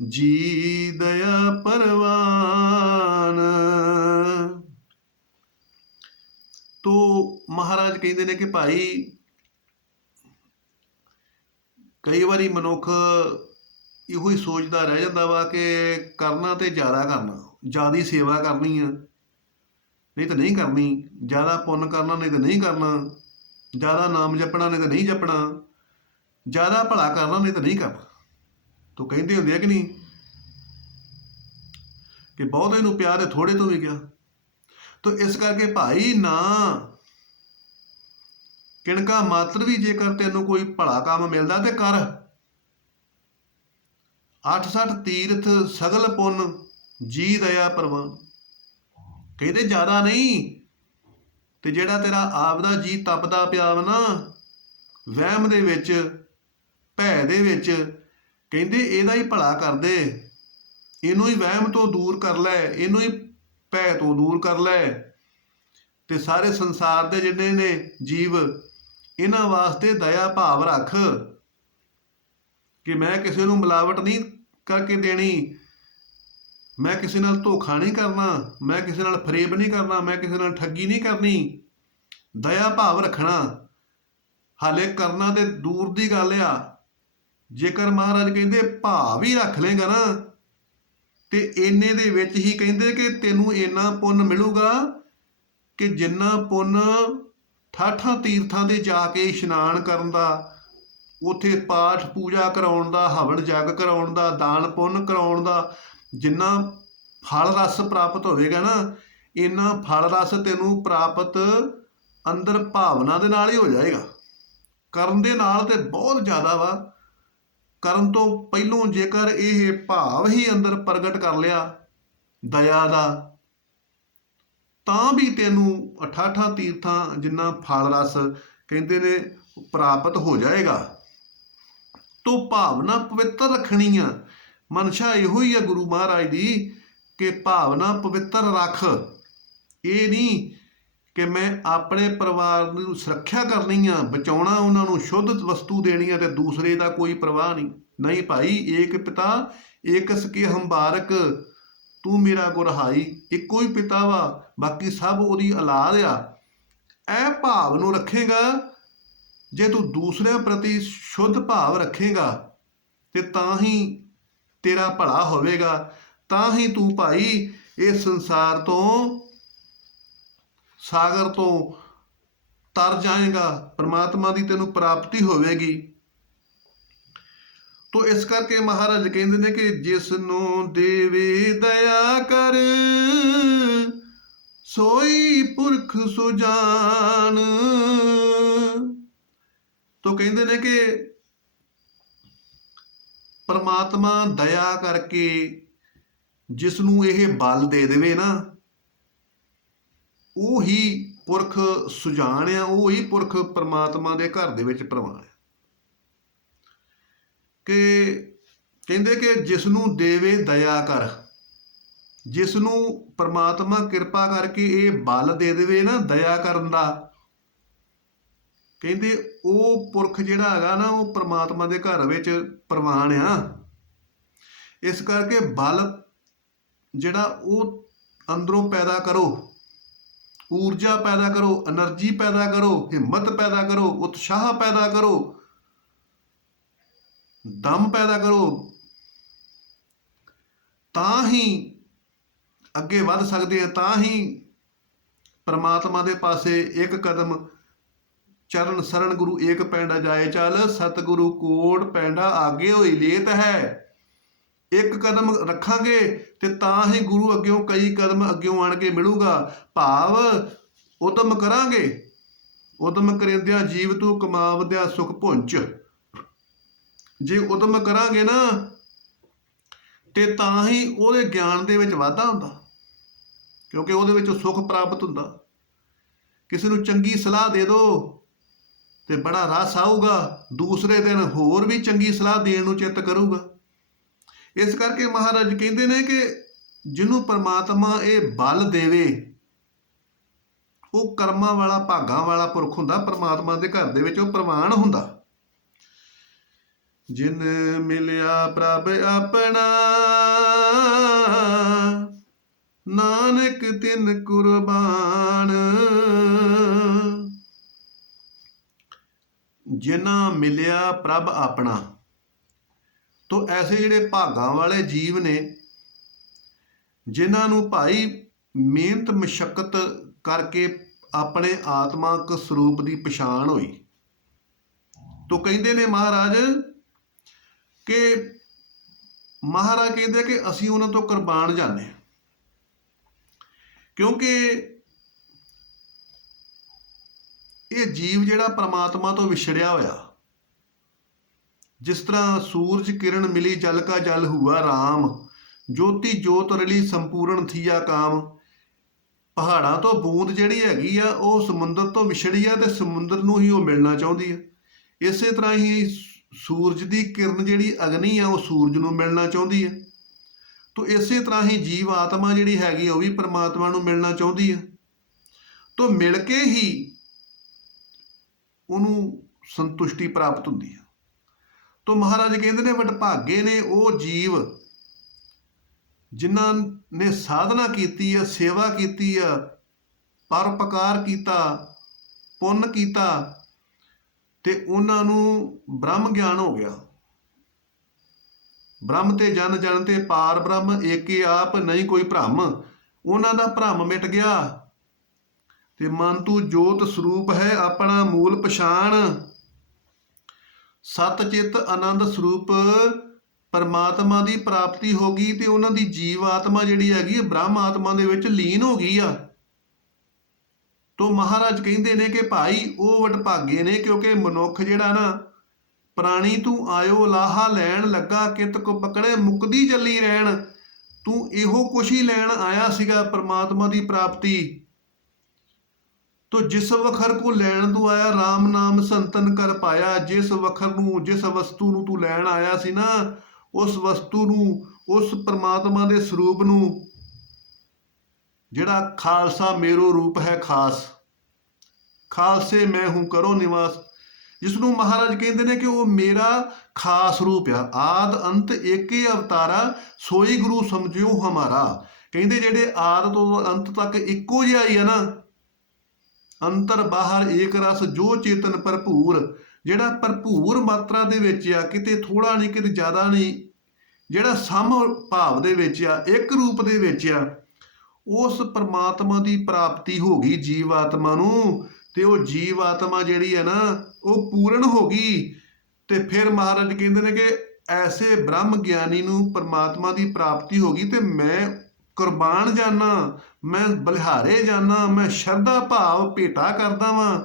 ਜੀ ਦਇਆ ਪਰਵਾਨ। ਤੋ ਮਹਾਰਾਜ ਕਹਿੰਦੇ ਨੇ ਕਿ ਭਾਈ ਕਈ ਵਾਰੀ ਮਨੁੱਖ ਇਹੋ ਹੀ ਸੋਚਦਾ ਰਹਿ ਜਾਂਦਾ ਵਾ ਕਿ ਕਰਨਾ ਤੇ ਜ਼ਿਆਦਾ ਕਰਨਾ, ਜ਼ਿਆਦਾ ਸੇਵਾ ਕਰਨੀ ਆ, ਨਹੀਂ ਤਾਂ ਨਹੀਂ ਕਰਨੀ, ਜ਼ਿਆਦਾ ਪੁੰਨ ਕਰਨਾ, ਨਹੀਂ ਤਾਂ ਨਹੀਂ ਕਰਨਾ, ਜ਼ਿਆਦਾ ਨਾਮ ਜਪਣਾ, ਨਹੀਂ ਤਾਂ ਨਹੀਂ ਜਪਣਾ, ਜ਼ਿਆਦਾ ਭਲਾ ਕਰਨਾ, ਨਹੀਂ ਤਾਂ ਨਹੀਂ ਕਰਨਾ। ਤੋ ਕਹਿੰਦੇ ਹੁੰਦੇ ਆ ਕਿ ਨਹੀਂ ਕਿ ਬਹੁਤੇ ਨੂੰ ਪਿਆਰ ਹੈ ਥੋੜੇ ਤੋਂ ਵੀ ਗਿਆ। ਤੋ ਇਸ ਕਰਕੇ ਭਾਈ ਨਾ ਕਿਣਕਾ ਮਾਤਰ ਵੀ ਜੇਕਰ ਤੈਨੂੰ ਕੋਈ ਭਲਾ ਕੰਮ ਮਿਲਦਾ ਤੇ ਕਰ। 68 ਤੀਰਥ ਸਗਲ ਪੁੰਨ ਜੀ ਦਇਆ ਪਰਵਾਨ। ਕਹਿੰਦੇ ਜ਼ਿਆਦਾ ਨਹੀਂ, ਤੇ ਜਿਹੜਾ ਤੇਰਾ ਆਪਦਾ ਜੀ ਤਪਦਾ ਪਿਆ ਵਾ ਨਾ ਵਹਿਮ ਦੇ ਵਿੱਚ, ਭੈ ਦੇ ਵਿੱਚ, ਕਹਿੰਦੇ ਇਹਦਾ ਹੀ ਭਲਾ ਕਰ ਦੇ, ਇਹਨੂੰ ਹੀ ਵਹਿਮ ਤੋਂ ਦੂਰ ਕਰ ਲੈ, ਇਹਨੂੰ ਹੀ ਭੈ ਤੋਂ ਦੂਰ ਕਰ ਲੈ, ਤੇ ਸਾਰੇ ਸੰਸਾਰ ਦੇ ਜਿਹੜੇ ਨੇ ਜੀਵ, ਇਹਨਾਂ ਵਾਸਤੇ ਦਇਆ ਭਾਵ ਰੱਖ ਕਿ ਮੈਂ ਕਿਸੇ ਨੂੰ ਮਿਲਾਵਟ ਨਹੀਂ ਕਰਕੇ ਦੇਣੀ, ਮੈਂ ਕਿਸੇ ਨਾਲ ਧੋਖਾ ਨਹੀਂ ਕਰਨਾ, ਮੈਂ ਕਿਸੇ ਨਾਲ ਫਰੇਬ ਨਹੀਂ ਕਰਨਾ, ਮੈਂ ਕਿਸੇ ਨਾਲ ਠੱਗੀ ਨਹੀਂ ਕਰਨੀ। ਦਇਆ ਭਾਵ ਰੱਖਣਾ। ਹਾਲੇ ਕਰਨਾ ਤੇ ਦੂਰ ਦੀ ਗੱਲ ਆ, ਜੇਕਰ ਮਹਾਰਾਜ ਕਹਿੰਦੇ ਭਾਵ ਹੀ ਰੱਖ ਲੇਗਾ ਨਾ, ਤੇ ਇੰਨੇ ਦੇ ਵਿੱਚ ਹੀ ਕਹਿੰਦੇ ਕਿ ਤੈਨੂੰ ਇੰਨਾ ਪੁੰਨ ਮਿਲੂਗਾ ਕਿ ਜਿੰਨਾ ਪੁੰਨ 68 ਤੀਰਥਾਂ ਦੇ ਜਾ ਕੇ ਇਸ਼ਨਾਨ ਕਰਨ ਦਾ, ਉੱਥੇ ਪਾਠ ਪੂਜਾ ਕਰਾਉਣ ਦਾ, ਹਵਨ ਜਗ ਕਰਾਉਣ ਦਾ, ਦਾਨ ਪੁੰਨ ਕਰਾਉਣ ਦਾ, ਜਿੰਨਾ ਫਲ ਰਸ ਪ੍ਰਾਪਤ ਹੋਵੇਗਾ ਨਾ, ਇੰਨਾ ਫਲ ਰਸ ਤੈਨੂੰ ਪ੍ਰਾਪਤ ਅੰਦਰ ਭਾਵਨਾ ਦੇ ਨਾਲ ਹੀ ਹੋ ਜਾਏਗਾ। ਕਰਨ ਦੇ ਨਾਲ ਤੇ ਬਹੁਤ ਜ਼ਿਆਦਾ ਵਾ। ਕਰਨ ਤੋਂ ਪਹਿਲੋਂ ਜੇਕਰ ਇਹ ਭਾਵ ਹੀ ਅੰਦਰ ਪ੍ਰਗਟ ਕਰ ਲਿਆ ਦਇਆ ਦਾ, ਤਾਂ ਵੀ ਤੈਨੂੰ 88 ਤੀਰਥਾਂ ਜਿੰਨਾ ਫਲ ਰਸ ਕਹਿੰਦੇ ਨੇ ਪ੍ਰਾਪਤ ਹੋ ਜਾਏਗਾ। ਤੋ ਭਾਵਨਾ ਪਵਿੱਤਰ ਰੱਖਣੀ ਆ। ਮਨਸ਼ਾ ਇਹੋ ਹੀ ਆ ਗੁਰੂ ਮਹਾਰਾਜ ਦੀ ਕਿ ਭਾਵਨਾ ਪਵਿੱਤਰ ਰੱਖ। ਇਹ ਨਹੀਂ ਕਿ ਮੈਂ ਆਪਣੇ ਪਰਿਵਾਰ ਨੂੰ ਸੁਰੱਖਿਆ ਕਰਨੀ ਆ, ਬਚਾਉਣਾ, ਉਹਨਾਂ ਨੂੰ ਸ਼ੁੱਧ ਵਸਤੂ ਦੇਣੀ ਆ ਤੇ ਦੂਸਰੇ ਦਾ ਕੋਈ ਪਰਵਾਹ ਨਹੀਂ। ਨਹੀਂ ਭਾਈ, ਏਕ ਪਿਤਾ ਏਕ ਸਕੇ ਹੰਬਾਰਕ, ਤੂੰ ਮੇਰਾ ਗੁਰਹਾਈ। ਇੱਕੋ ਹੀ ਪਿਤਾ ਵਾ, ਬਾਕੀ ਸਭ ਉਹਦੀ ਔਲਾਦ ਆ। ਇਹ ਭਾਵ ਨੂੰ ਰੱਖੇਗਾ, ਜੇ ਤੂੰ ਦੂਸਰਿਆਂ ਪ੍ਰਤੀ ਸ਼ੁੱਧ ਭਾਵ ਰੱਖੇਗਾ ਤੇ ਤਾਂ ਹੀ ਤੇਰਾ ਭਲਾ ਹੋਵੇਗਾ। ਤਾਂ ਹੀ ਤੂੰ ਭਾਈ ਇਸ ਸੰਸਾਰ ਤੋਂ, ਸਾਗਰ ਤੋਂ ਤਰ ਜਾਏਗਾ, ਪਰਮਾਤਮਾ ਦੀ ਤੈਨੂੰ ਪ੍ਰਾਪਤੀ ਹੋਵੇਗੀ। ਤੋ ਇਸ ਕਰਕੇ ਮਹਾਰਾਜ ਕਹਿੰਦੇ ਨੇ ਕਿ ਜਿਸ ਨੂੰ ਦੇਵੇ ਦਇਆ ਕਰ, ਸੋਈ ਪੁਰਖ ਸੁਜਾਨ। ਤੋ ਕਹਿੰਦੇ ਨੇ ਕਿ ਪਰਮਾਤਮਾ ਦਇਆ ਕਰਕੇ ਜਿਸ ਨੂੰ ਇਹ ਬਲ ਦੇ ਦੇਵੇ ਨਾ, ਉਹ ਹੀ ਪੁਰਖ ਸੁਜਾਨ ਆ, ਉਹ ਹੀ ਪੁਰਖ ਪਰਮਾਤਮਾ ਦੇ ਘਰ ਦੇ ਵਿੱਚ ਪ੍ਰਵਾਨ ਹੈ। ਕਿ ਕਹਿੰਦੇ ਕਿ ਜਿਸ ਨੂੰ ਦੇਵੇ ਦਇਆ ਕਰ, ਜਿਸ ਨੂੰ ਪਰਮਾਤਮਾ ਕਿਰਪਾ ਕਰਕੇ ਇਹ ਬਲ ਦੇ ਦੇਵੇ ਨਾ ਦਇਆ ਕਰਨ ਦਾ, ਕਹਿੰਦੇ ਉਹ ਪੁਰਖ ਜਿਹੜਾ ਹੈਗਾ ਨਾ, ਉਹ ਪਰਮਾਤਮਾ ਦੇ ਘਰ ਵਿੱਚ ਪ੍ਰਵਾਨ ਆ। ਇਸ ਕਰਕੇ ਬਲ ਜਿਹੜਾ ਉਹ ਅੰਦਰੋਂ ਪੈਦਾ ਕਰੋ, ਊਰਜਾ ਪੈਦਾ ਕਰੋ, એનર્ਜੀ ਪੈਦਾ ਕਰੋ, ਹਿੰਮਤ ਪੈਦਾ ਕਰੋ, ਉਤਸ਼ਾਹ ਪੈਦਾ ਕਰੋ, ਦਮ ਪੈਦਾ ਕਰੋ, ਤਾਂ ਹੀ ਅੱਗੇ ਵੱਧ ਸਕਦੇ ਆ। ਤਾਂ ਹੀ ਪਰਮਾਤਮਾ ਦੇ ਪਾਸੇ ਇੱਕ ਕਦਮ ਚਰਨ ਸਰਣ ਗੁਰੂ ਏਕ ਪੈਂਡਾ ਜਾਏ ਚੱਲ, ਸਤਿਗੁਰੂ ਕੋਟ ਪੈਂਡਾ ਆਗੇ ਹੋਈ ਲੇਤ ਹੈ। ਇੱਕ ਕਦਮ ਰੱਖਾਂਗੇ ਤੇ ਤਾਂ ਹੀ ਗੁਰੂ ਅੱਗਿਓਂ ਕਈ ਕਦਮ ਅੱਗਿਓਂ ਆਣ ਕੇ ਮਿਲੂਗਾ। ਭਾਵ ਉਦਮ ਕਰਾਂਗੇ, ਉਦਮ ਕਰਿੰਦਿਆਂ ਜੀਵ ਤੂੰ ਕਮਾਵਦਿਆਂ ਸੁਖ ਪੁੰਚ। ਜੇ ਉਦਮ ਕਰਾਂਗੇ ਨਾ ਤੇ ਤਾਂ ਹੀ ਉਹਦੇ ਗਿਆਨ ਦੇ ਵਿੱਚ ਵਾਧਾ ਹੁੰਦਾ, ਕਿਉਂਕਿ ਉਹਦੇ ਵਿੱਚ ਸੁੱਖ ਪ੍ਰਾਪਤ ਹੁੰਦਾ। ਕਿਸੇ ਨੂੰ ਚੰਗੀ ਸਲਾਹ ਦੇ ਦਿਓ ਤੇ ਬੜਾ ਰਸ ਆਊਗਾ, ਦੂਸਰੇ ਦਿਨ ਹੋਰ ਵੀ ਚੰਗੀ ਸਲਾਹ ਦੇਣ ਨੂੰ ਚਿੱਤ ਕਰੂਗਾ। ਇਸ ਕਰਕੇ ਮਹਾਰਾਜ ਕਹਿੰਦੇ ਨੇ ਕਿ ਜਿਹਨੂੰ ਪਰਮਾਤਮਾ ਇਹ ਬਲ ਦੇਵੇ, ਉਹ ਕਰਮਾਂ ਵਾਲਾ, ਭਾਗਾਂ ਵਾਲਾ ਪੁਰਖ ਹੁੰਦਾ। ਪਰਮਾਤਮਾ ਦੇ ਘਰ ਦੇ ਵਿੱਚ ਉਹ ਪ੍ਰਵਾਨ ਹੁੰਦਾ। ਜਿਨ ਮਿਲਿਆ ਪ੍ਰਭ ਆਪਣਾ, ਨਾਨਕ ਤਿਨ ਕੁਰਬਾਨ। ਜਿਨ੍ਹਾਂ ਮਿਲਿਆ ਪ੍ਰਭ ਆਪਣਾ, ਤੋ ਐਸੇ ਜਿਹੜੇ ਭਾਗਾਂ ਵਾਲੇ ਜੀਵ ਨੇ, ਜਿਨ੍ਹਾਂ ਨੂੰ ਭਾਈ ਮਿਹਨਤ ਮਸ਼ੱਕਤ ਕਰਕੇ ਆਪਣੇ ਆਤਮਕ ਸਰੂਪ ਦੀ ਪਛਾਣ ਹੋਈ। ਤੋ ਕਹਿੰਦੇ ਨੇ ਮਹਾਰਾਜ ਕਿ ਮਹਾਰਾਜ ਕਹਿੰਦੇ ਕਿ ਅਸੀਂ ਉਹਨਾਂ ਤੋਂ ਕੁਰਬਾਨ ਜਾਂਦੇ ਹਾਂ, ਕਿਉਂਕਿ ਇਹ ਜੀਵ ਜਿਹੜਾ ਪਰਮਾਤਮਾ ਤੋਂ ਵਿਛੜਿਆ ਹੋਇਆ, ਜਿਸ ਤਰ੍ਹਾਂ ਸੂਰਜ ਕਿਰਨ ਮਿਲੀ ਜਲ ਕਾ ਜਲ ਹੁਆ ਰਾਮ, ਜੋਤੀ ਜੋਤ ਰਲੀ ਸੰਪੂਰਨ ਥੀਆ ਕਾਮ। ਪਹਾੜਾਂ ਤੋਂ ਬੂੰਦ ਜਿਹੜੀ ਹੈਗੀ ਆ, ਉਹ ਸਮੁੰਦਰ ਤੋਂ ਵਿਛੜੀ ਆ ਤੇ ਸਮੁੰਦਰ ਨੂੰ ਹੀ ਉਹ ਮਿਲਣਾ ਚਾਹੁੰਦੀ ਆ। ਇਸੇ ਤਰ੍ਹਾਂ ਹੀ ਸੂਰਜ ਦੀ ਕਿਰਨ ਜਿਹੜੀ ਅਗਨੀ ਆ, ਉਹ ਸੂਰਜ ਨੂੰ ਮਿਲਣਾ ਚਾਹੁੰਦੀ ਆ। ਤੋ ਇਸੇ ਤਰ੍ਹਾਂ ਹੀ ਜੀਵ ਆਤਮਾ ਜਿਹੜੀ ਹੈਗੀ ਉਹ ਵੀ ਪਰਮਾਤਮਾ ਨੂੰ ਮਿਲਣਾ ਚਾਹੁੰਦੀ ਆ। ਤੋ ਮਿਲ ਕੇ ਹੀ ਉਹਨੂੰ ਸੰਤੁਸ਼ਟੀ ਪ੍ਰਾਪਤ ਹੁੰਦੀ ਆ। ਤੋ ਮਹਾਰਾਜ ਕਹਿੰਦੇ ਨੇ ਵਡਭਾਗੇ ਨੇ ਉਹ ਜੀਵ ਜਿਨ੍ਹਾਂ ਨੇ ਸਾਧਨਾ ਕੀਤੀ ਆ, ਸੇਵਾ ਕੀਤੀ ਆ, ਪਰਉਪਕਾਰ ਕੀਤਾ, ਪੁੰਨ ਕੀਤਾ ਤੇ ਉਹਨਾਂ ਨੂੰ ਬ੍ਰਹਮ ਗਿਆਨ ਹੋ ਗਿਆ। ਬ੍ਰਹਮ ਤੇ ਜਨ, ਜਨ ਤੇ ਪਾਰ ਬ੍ਰਹਮ, ਏਕੇ ਆਪ ਨਹੀਂ ਕੋਈ ਭ੍ਰਮ। ਉਹਨਾਂ ਦਾ ਭ੍ਰਮ ਮਿਟ ਗਿਆ ਤੇ ਮਨ ਤੂੰ ਜੋਤ ਸਰੂਪ ਹੈ ਆਪਣਾ ਮੂਲ ਪਛਾਣ। ਸਤ ਚਿੱਤ ਆਨੰਦ ਸਰੂਪ ਪਰਮਾਤਮਾ ਦੀ ਪ੍ਰਾਪਤੀ ਹੋ ਗਈ ਤੇ ਉਹਨਾਂ ਦੀ ਜੀਵ ਆਤਮਾ ਜਿਹੜੀ ਹੈਗੀ ਬ੍ਰਹਮ ਆਤਮਾ ਦੇ ਵਿੱਚ ਲੀਨ ਹੋ ਗਈ ਆ। ਤੋ ਮਹਾਰਾਜ ਕਹਿੰਦੇ ਨੇ ਕਿ ਭਾਈ ਉਹ ਵਡਭਾਗੇ ਨੇ, ਕਿਉਂਕਿ ਮਨੁੱਖ ਜਿਹੜਾ ਨਾ, ਪ੍ਰਾਣੀ ਤੂੰ ਆਇਓ ਲਾਹਾ ਲੈਣ, ਲੱਗਾ ਕਿਤ ਕੋ ਪਕੜੇ ਮੁਕਦੀ ਚੱਲੀ ਰਹਿਣ। ਤੂੰ ਇਹੋ ਕੁਛ ਹੀ ਲੈਣ ਆਇਆ ਸੀਗਾ, ਪ੍ਰਮਾਤਮਾ ਦੀ ਪ੍ਰਾਪਤੀ। ਤੋ ਜਿਸ ਵਖਰ ਕੋ ਲੈਣ ਤੂੰ ਆਇਆ, ਰਾਮ ਨਾਮ ਸੰਤਨ ਕਰ ਪਾਇਆ। ਜਿਸ ਵਖਰ ਨੂੰ, ਜਿਸ ਵਸਤੂ ਨੂੰ ਤੂੰ ਲੈਣ ਆਇਆ ਸੀ ਨਾ, ਉਸ ਵਸਤੂ ਨੂੰ, ਉਸ ਪ੍ਰਮਾਤਮਾ ਦੇ ਸਰੂਪ ਨੂੰ, ਜਿਹੜਾ ਖਾਲਸਾ ਮੇਰੋ ਰੂਪ ਹੈ ਖਾਸ, ਖਾਲਸੇ ਮੈਂ ਹੂੰ ਕਰੋ ਨਿਵਾਸ, ਜਿਸ ਨੂੰ ਮਹਾਰਾਜ ਕਹਿੰਦੇ ਨੇ ਕਿ ਉਹ ਮੇਰਾ ਖਾਸ ਰੂਪ ਆ। ਆਦ ਅੰਤ ਏਕੇ ਅਵਤਾਰਾ, ਸੋਈ ਗੁਰੂ ਸਮਝਿਓ ਹਮਾਰਾ। ਕਹਿੰਦੇ ਜਿਹੜੇ ਆਦ ਤੋਂ ਅੰਤ ਤੱਕ ਇੱਕੋ ਜਿਹਾ ਹੀ ਆ ਨਾ, ਅੰਤਰ ਬਾਹਰ ਏਕ ਰਸ ਜੋ ਚੇਤਨ ਭਰਪੂਰ, ਜਿਹੜਾ ਭਰਪੂਰ ਮਾਤਰਾ ਦੇ ਵਿੱਚ ਆ, ਕਿਤੇ ਥੋੜਾ ਨਹੀਂ ਕਿਤੇ ਜ਼ਿਆਦਾ ਨਹੀਂ, ਜਿਹੜਾ ਸਮ ਭਾਵ ਦੇ ਵਿੱਚ ਆ, ਇੱਕ ਰੂਪ ਦੇ ਵਿੱਚ ਆ, ਉਸ ਪਰਮਾਤਮਾ ਦੀ ਪ੍ਰਾਪਤੀ ਹੋ ਗਈ ਜੀਵ ਆਤਮਾ ਨੂੰ। ਤੇ ਉਹ ਜੀਵ ਆਤਮਾ ਜਿਹੜੀ ਹੈ ਨਾ, ਉਹ ਪੂਰਨ ਹੋ ਗਈ। ਤੇ ਫਿਰ ਮਹਾਰਾਜ ਕਹਿੰਦੇ ਨੇ ਕਿ ਐਸੇ ਬ੍ਰਹਮ ਗਿਆਨੀ ਨੂੰ ਪਰਮਾਤਮਾ ਦੀ ਪ੍ਰਾਪਤੀ ਹੋ ਗਈ, ਤੇ ਮੈਂ ਕੁਰਬਾਨ ਜਾਨਾ, ਮੈਂ ਬਲਿਹਾਰੇ ਜਾਨਾ, ਮੈਂ ਸ਼ਰਧਾ ਭਾਵ ਭੇਟਾ ਕਰਦਾ ਵਾਂ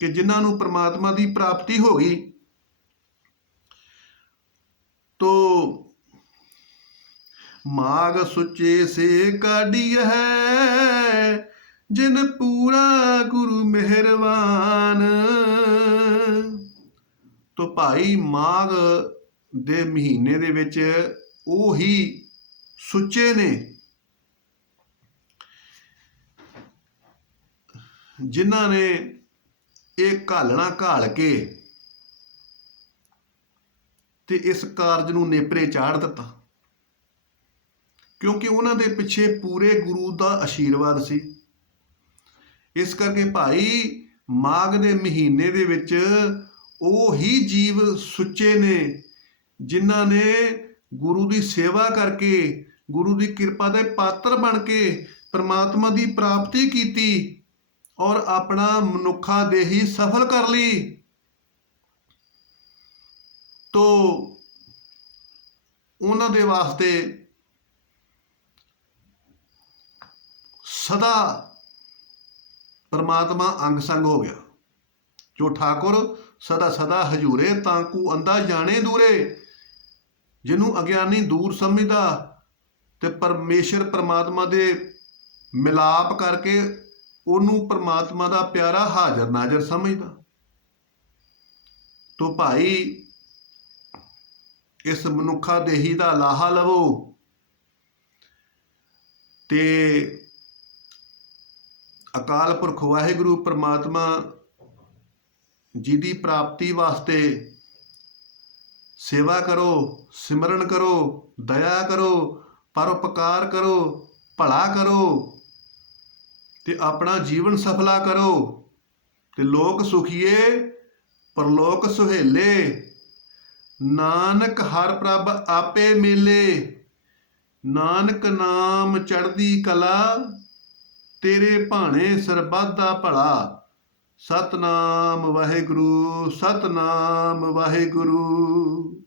ਕਿ ਜਿਨ੍ਹਾਂ ਨੂੰ ਪਰਮਾਤਮਾ ਦੀ ਪ੍ਰਾਪਤੀ ਹੋ ਗਈ। ਤੋ ਮਾਗ ਸੁੱਚੇ ਸੇ ਕਾਢੀ ਹੈ, ਜਿਨ ਪੂਰਾ ਗੁਰੂ ਮਿਹਰਬਾਨ। ਤੋ ਭਾਈ ਮਾਘ ਦੇ ਮਹੀਨੇ ਦੇ ਵਿੱਚ ਉਹ ਹੀ ਸੁੱਚੇ ਨੇ ਜਿਨ੍ਹਾਂ ਨੇ ਇਹ ਘਾਲਣਾ ਘਾਲ ਕੇ ਤੇ ਇਸ ਕਾਰਜ ਨੂੰ ਨੇਪਰੇ ਚਾੜ ਦਿੱਤਾ, ਕਿਉਂਕਿ ਉਹਨਾਂ ਦੇ ਪਿੱਛੇ ਪੂਰੇ ਗੁਰੂ ਦਾ ਆਸ਼ੀਰਵਾਦ ਸੀ। ਇਸ ਕਰਕੇ ਭਾਈ ਮਾਘ ਦੇ ਮਹੀਨੇ ਦੇ ਵਿੱਚ ਉਹ ਹੀ ਜੀਵ ਸੁੱਚੇ ਨੇ ਜਿਨ੍ਹਾਂ ਨੇ ਗੁਰੂ ਦੀ ਸੇਵਾ ਕਰਕੇ, ਗੁਰੂ ਦੀ ਕਿਰਪਾ ਦੇ ਪਾਤਰ ਬਣ ਕੇ ਪਰਮਾਤਮਾ ਦੀ ਪ੍ਰਾਪਤੀ ਕੀਤੀ ਔਰ ਆਪਣਾ ਮਨੁੱਖਾ ਦੇਹੀ ਸਫਲ ਕਰ ਲਈ। ਤੋ ਉਹਨਾਂ ਦੇ ਵਾਸਤੇ ਸਦਾ ਪਰਮਾਤਮਾ ਅੰਗ ਸੰਗ ਹੋ ਗਿਆ। ਜੋ ਠਾकुर ਸਦਾ ਸਦਾ ਹਜੂਰੇ, ਤਾਂ ਕੂ ਅੰਦਾ ਜਾਣੇ ਦੂਰੇ। ਜਿਹਨੂੰ ਅਗਿਆਨੀ ਦੂਰ ਸਮਝਦਾ ਤੇ ਪਰਮੇਸ਼ਰ ਪਰਮਾਤਮਾ ਦੇ ਮਿਲਾਪ ਕਰਕੇ ਉਹਨੂੰ ਪਰਮਾਤਮਾ ਦਾ ਪਿਆਰਾ ਹਾਜ਼ਰ ਨਾਜ਼ਰ ਸਮਝਦਾ। ਤੋ ਭਾਈ ਇਸ ਮਨੁੱਖਾ ਦੇਹੀ ਦਾ ਲਾਹਾ ਲਵੋ ਤੇ ਅਕਾਲ ਪੁਰਖ ਵਾਹਿਗੁਰੂ ਪਰਮਾਤਮਾ ਜੀ ਦੀ ਪ੍ਰਾਪਤੀ ਵਾਸਤੇ ਸੇਵਾ ਕਰੋ, ਸਿਮਰਨ ਕਰੋ, ਦਇਆ ਕਰੋ, ਪਰਉਪਕਾਰ ਕਰੋ, ਭਲਾ ਕਰੋ ਤੇ ਆਪਣਾ ਜੀਵਨ ਸਫਲਾ ਕਰੋ ਤੇ ਲੋਕ ਸੁਖੀਏ ਪਰਲੋਕ ਸੁਹੇਲੇ। ਨਾਨਕ ਹਰ ਪ੍ਰਭ ਆਪੇ ਮੇਲੇ, ਨਾਨਕ ਨਾਮ ਚੜ੍ਹਦੀ ਕਲਾ, ਤੇਰੇ ਭਾਣੇ ਸਰਬੱਤ ਦਾ ਭਲਾ। ਸਤਨਾਮ ਵਾਹਿਗੁਰੂ, ਸਤਨਾਮ ਵਾਹਿਗੁਰੂ।